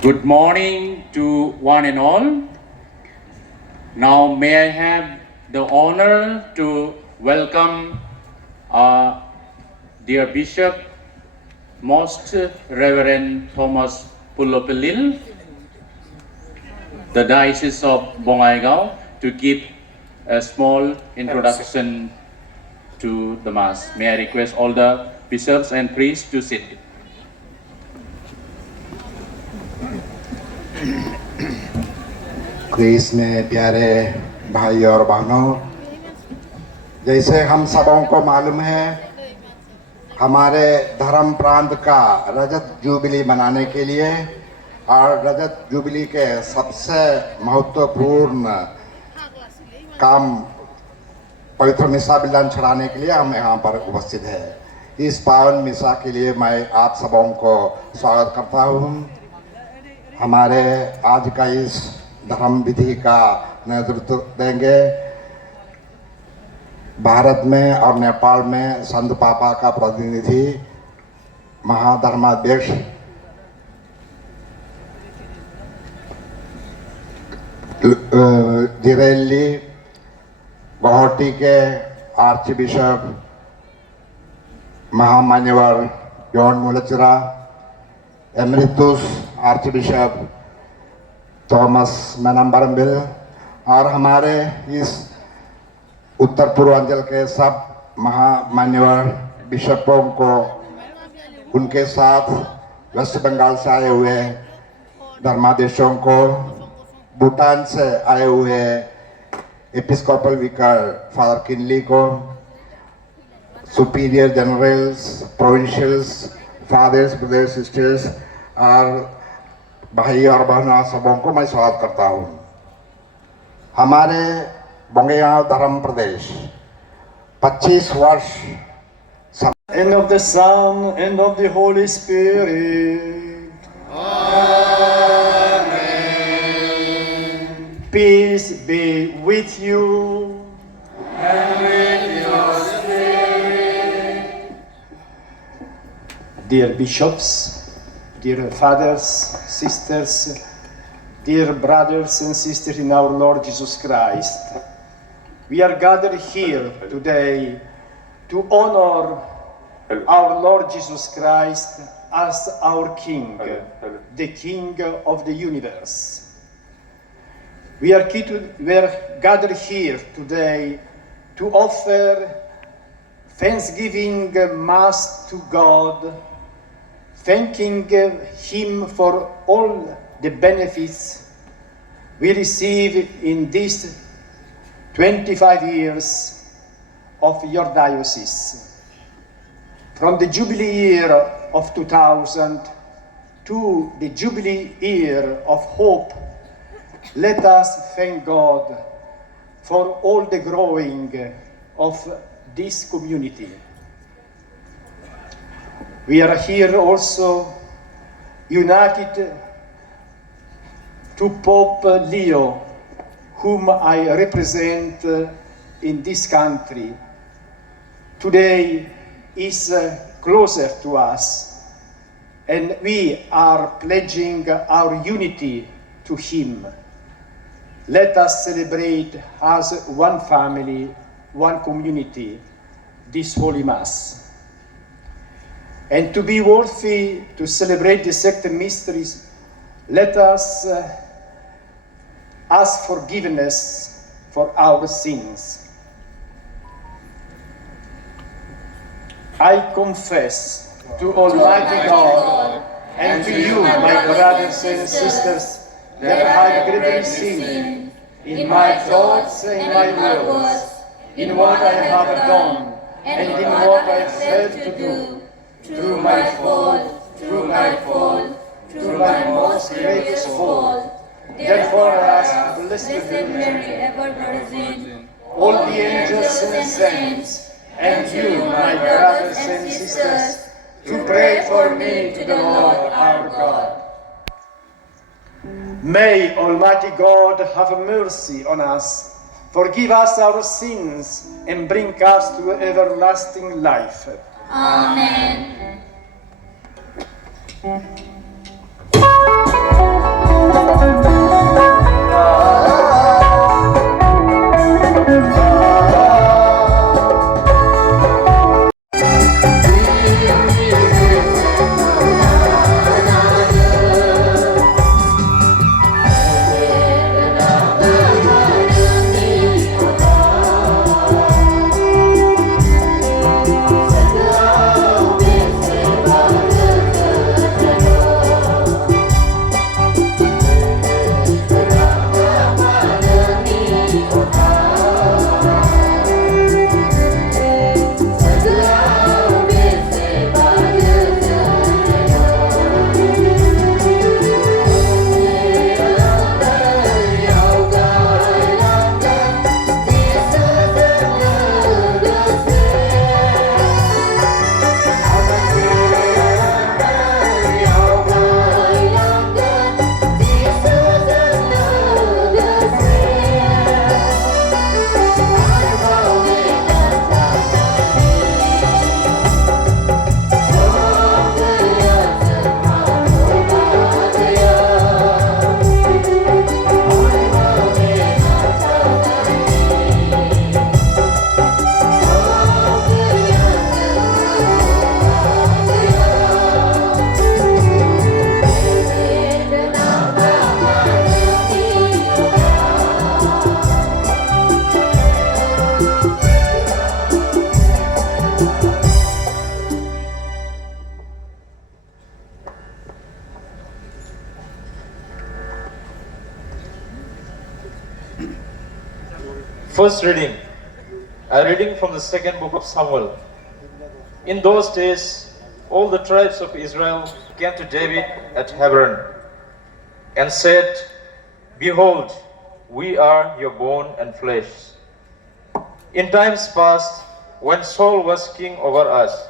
Good morning to one and all. Now may I have the honor to welcome our dear Bishop, Most Reverend Thomas Pulopelil, the Diocese of Bongaigaon, to give a small introduction to the Mass. May I request all the bishops and priests to sit. क्रिस में प्यारे भाई और बहनों, जैसे हम सबों को मालूम है, हमारे धर्म प्रांत का रजत जुबली मनाने के लिए और रजत जुबली के सबसे महत्वपूर्ण काम पवित्र मिसा बिलान चढ़ाने के लिए हम यहाँ पर उपस्थित हैं। इस पावन मिसा के लिए मैं आप सबों को स्वागत करता हूँ। हमारे आज का इस धर्म विधि का नेतृत्व देंगे भारत में और नेपाल में संत पापा का प्रतिनिधि महाधर्माध्यक्ष जिरेली, गुवाहाटी के आर्च बिशप महामान्यवर John Moolachira, emeritus archbishop Thomas Menamparampil और हमारे इस उत्तर पूर्वांचल के सब महामान्यवर बिशपों को, उनके साथ वेस्ट बंगाल से आए हुए धर्माध्यक्षों को, भूटान से आए हुए एपिस्कोपल विकार फादर किनली को, superior generals, provincials, fathers, brothers, sisters और भाई और बहनों सबों को मैं स्वागत करता हूँ। हमारे बोंगेगांव धर्म प्रदेश 25 वर्ष And of the Son and of the Holy Spirit. Amen. Peace be with you. And with your spirit. Dear bishops, dear fathers, sisters, dear brothers and sisters in our Lord Jesus Christ, we are gathered here today to honor our Lord Jesus Christ as our King, the King of the universe. We are gathered here today to offer thanksgiving Mass to God, thanking Him for all the benefits we receive in these 25 years of your diocese. From the Jubilee year of 2000 to the Jubilee year of hope, let us thank God for all the growing of this community. We are here also united to Pope Leo, whom I represent in this country. Today is closer to us, and we are pledging our unity to him. Let us celebrate as one family, one community, this Holy Mass. And to be worthy to celebrate the sacred mysteries, let us ask forgiveness for our sins. I confess to Almighty God and to you, my brothers and sisters, that I have greatly sinned in my thoughts and in my words, in what I have done and in what I have failed to do, through my fault, through my most grievous fault. Therefore I ask Blessed Mary, ever Virgin, all the angels and saints, and you, my brothers and sisters, to pray for me to the Lord our God. May Almighty God have mercy on us, forgive us our sins, and bring us to everlasting life. Amen. First reading, a reading from the second book of Samuel. In those days, all the tribes of Israel came to David at Hebron and said, "Behold, we are your bone and flesh. In times past, when Saul was king over us,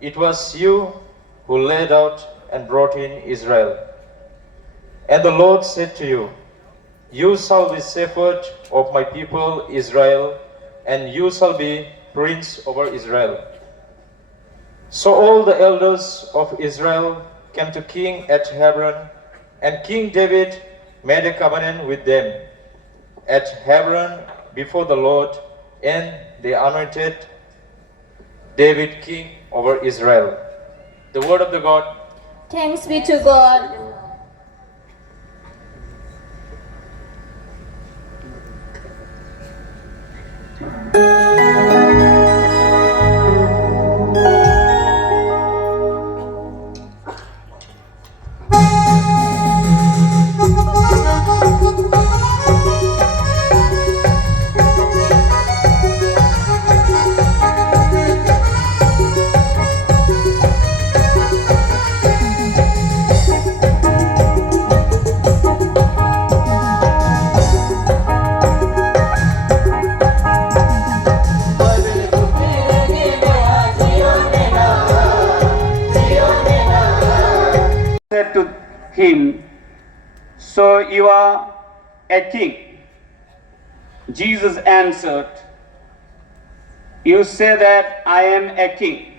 it was you who led out and brought in Israel. And the Lord said to you, you shall be shepherd of my people Israel, and you shall be prince over Israel." So all the elders of Israel came to King at Hebron, and King David made a covenant with them at Hebron before the Lord, and they anointed David king over Israel. The word of the God. Thanks be to God. So you are a king. Jesus answered, you say that I am a king.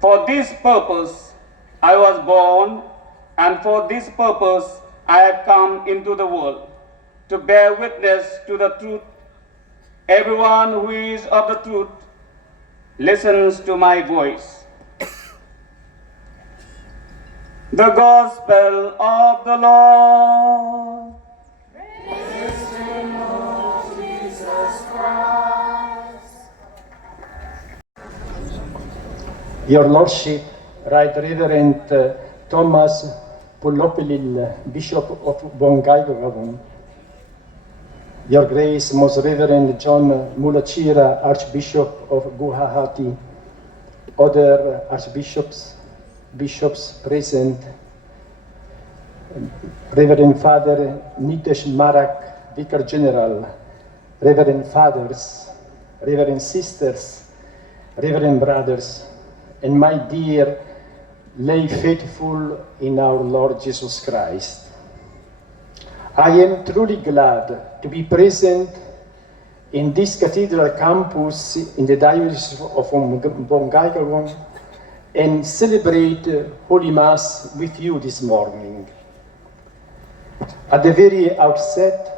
For this purpose I was born, and for this purpose I have come into the world, to bear witness to the truth. Everyone who is of the truth listens to my voice. The Gospel of the Lord. Your Lordship, Right Reverend Thomas Pulopilil, Bishop of Bongaigaon, Your Grace, Most Reverend John Mulachira, Archbishop of Guwahati, other archbishops, bishops present, Reverend Father Nitesh Marak, Vicar General, Reverend Fathers, Reverend Sisters, Reverend Brothers, and my dear lay faithful in our Lord Jesus Christ. I am truly glad to be present in this cathedral campus in the Diocese of Bongaigaon and celebrate Holy Mass with you this morning. At the very outset,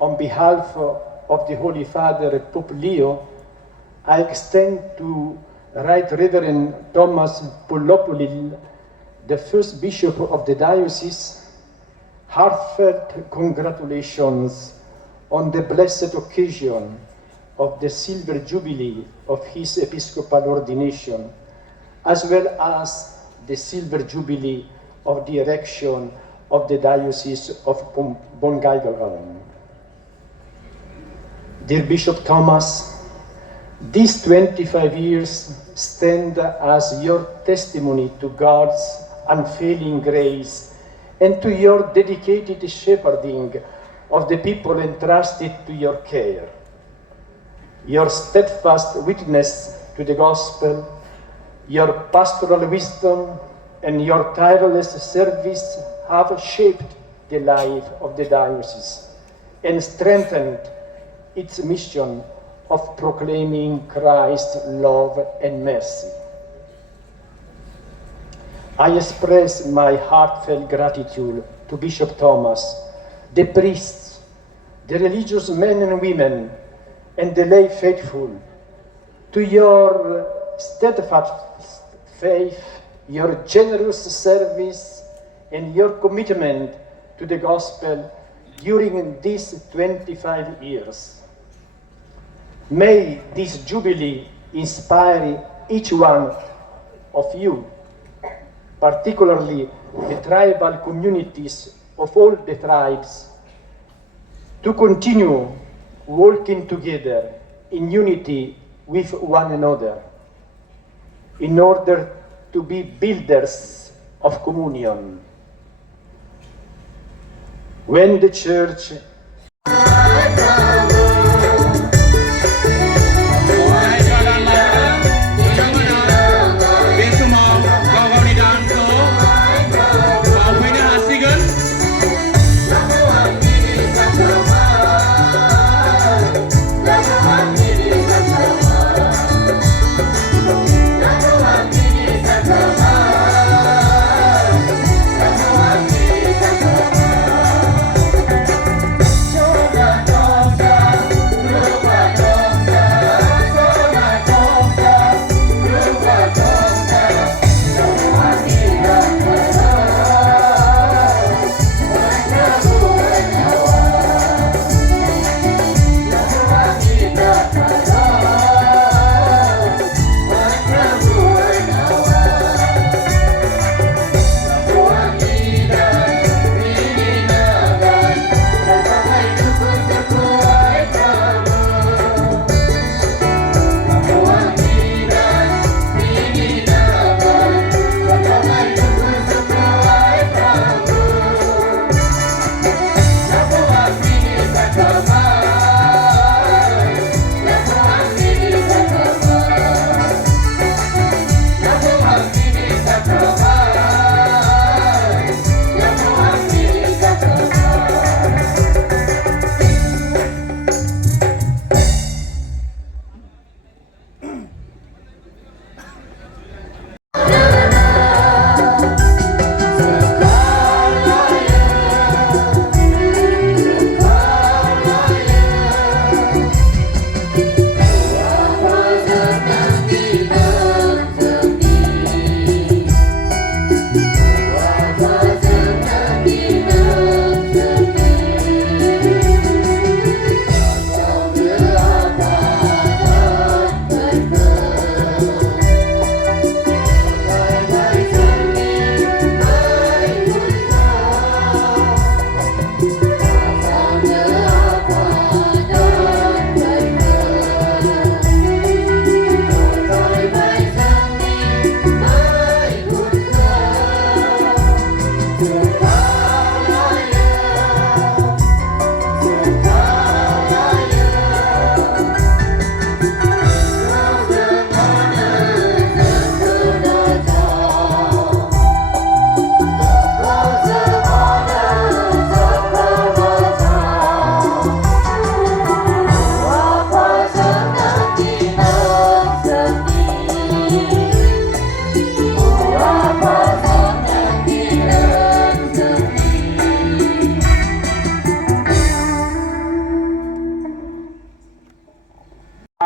on behalf of the Holy Father Pope Leo, I extend to Right Reverend Thomas Pulopilil, the first Bishop of the Diocese, heartfelt congratulations on the blessed occasion of the Silver Jubilee of his Episcopal ordination, as well as the Silver Jubilee of the erection of the Diocese of Bongaigaon. Dear Bishop Thomas, these 25 years stand as your testimony to God's unfailing grace and to your dedicated shepherding of the people entrusted to your care. Your steadfast witness to the gospel, your pastoral wisdom, and your tireless service have shaped the life of the diocese and strengthened its mission of proclaiming Christ's love and mercy. I express my heartfelt gratitude to Bishop Thomas, the priests, the religious men and women, and the lay faithful, to your steadfast faith, your generous service, and your commitment to the gospel during these 25 years. May this Jubilee inspire each one of you, particularly the tribal communities of all the tribes, to continue working together in unity with one another in order to be builders of communion. When the Church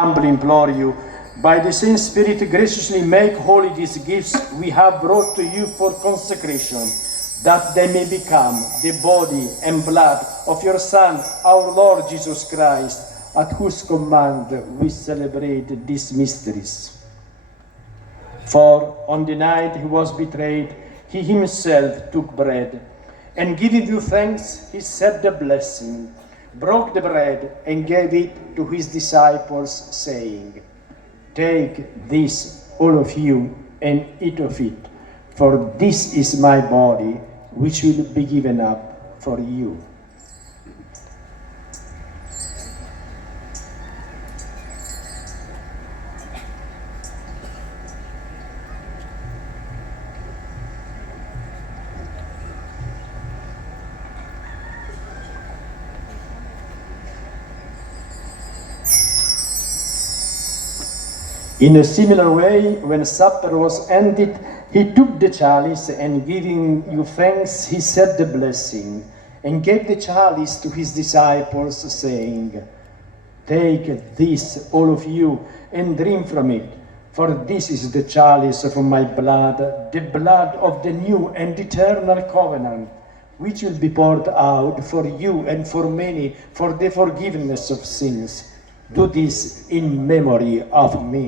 humbly implore you, by the same Spirit, graciously make holy these gifts we have brought to you for consecration, that they may become the body and blood of your Son, our Lord Jesus Christ, at whose command we celebrate these mysteries. For on the night he was betrayed, he himself took bread, and giving you thanks, he said the blessing, broke the bread, and gave it to his disciples, saying, "Take this, all of you, and eat of it, for this is my body, which will be given up for you." In a similar way, when supper was ended, he took the chalice, and giving you thanks, he said the blessing, and gave the chalice to his disciples, saying, "Take this, all of you, and drink from it, for this is the chalice of my blood, the blood of the new and eternal covenant, which will be poured out for you and for many for the forgiveness of sins. Do this in memory of me."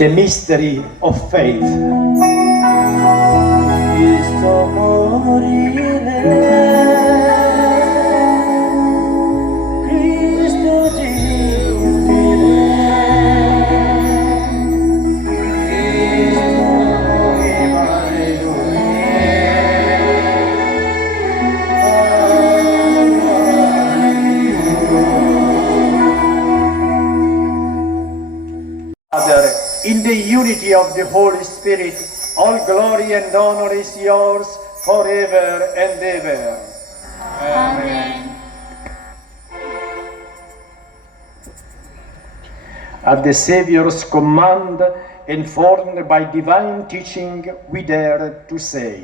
The mystery of faith. Cristo morire, Cristo gentile, Cristo Father, in the unity of the Holy Spirit, all glory and honor is yours forever and ever. Amen. At the Savior's command, informed by divine teaching, we dare to say,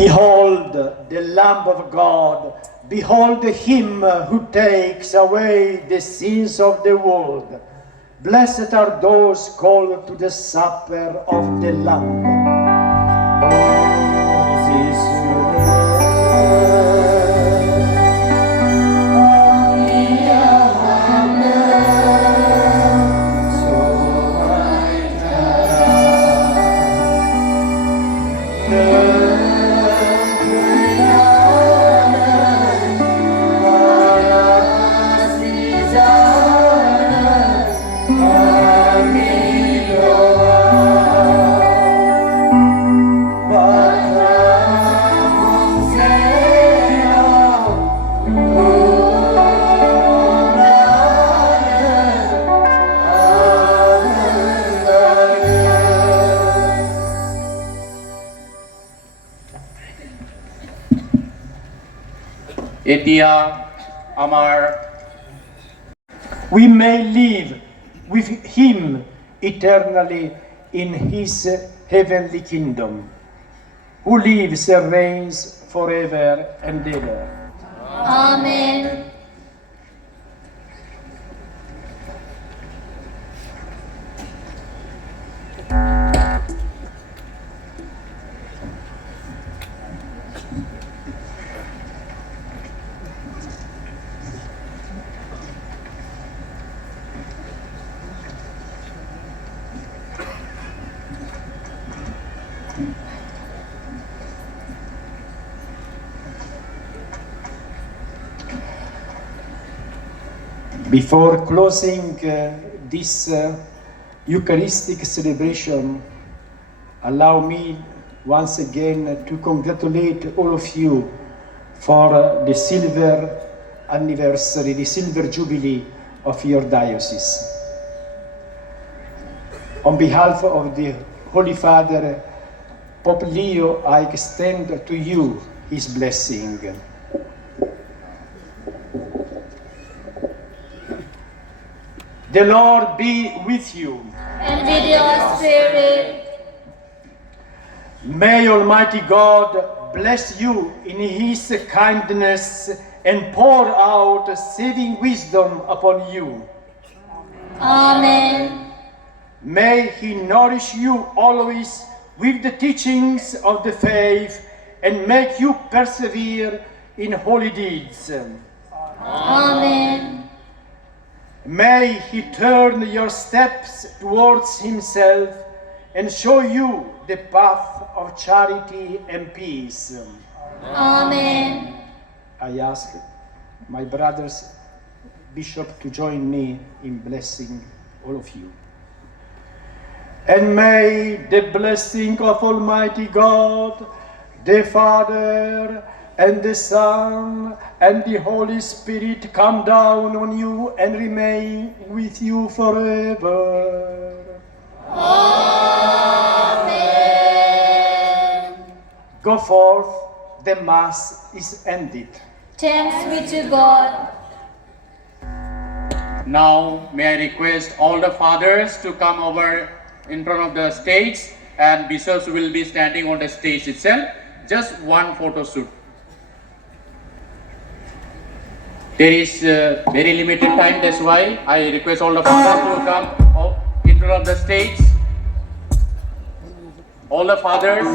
"Behold the Lamb of God, behold him who takes away the sins of the world. Blessed are those called to the supper of the Lamb." এতিয়া আমাৰ We may live with him eternally in his heavenly kingdom, who lives and reigns forever and ever. Amen. Before closing this Eucharistic celebration, allow me once again to congratulate all of you for the silver anniversary, the silver jubilee of your diocese. On behalf of the Holy Father, Pope Leo, I extend to you his blessing. The Lord be with you. And with your spirit. May Almighty God bless you in his kindness and pour out saving wisdom upon you. Amen. May he nourish you always with the teachings of the faith and make you persevere in holy deeds. Amen. May he turn your steps towards himself and show you the path of charity and peace. Amen. I ask my brothers, Bishop, to join me in blessing all of you. And may the blessing of Almighty God, the Father, and the Son, and the Holy Spirit come down on you and remain with you forever. Amen. Go forth, the Mass is ended. Thanks be to God. Now, may I request all the fathers to come over in front of the stage, and bishops will be standing on the stage itself. Just one photo shoot. There is very limited time, that's why I request all the fathers to come in front of the stage. All the fathers.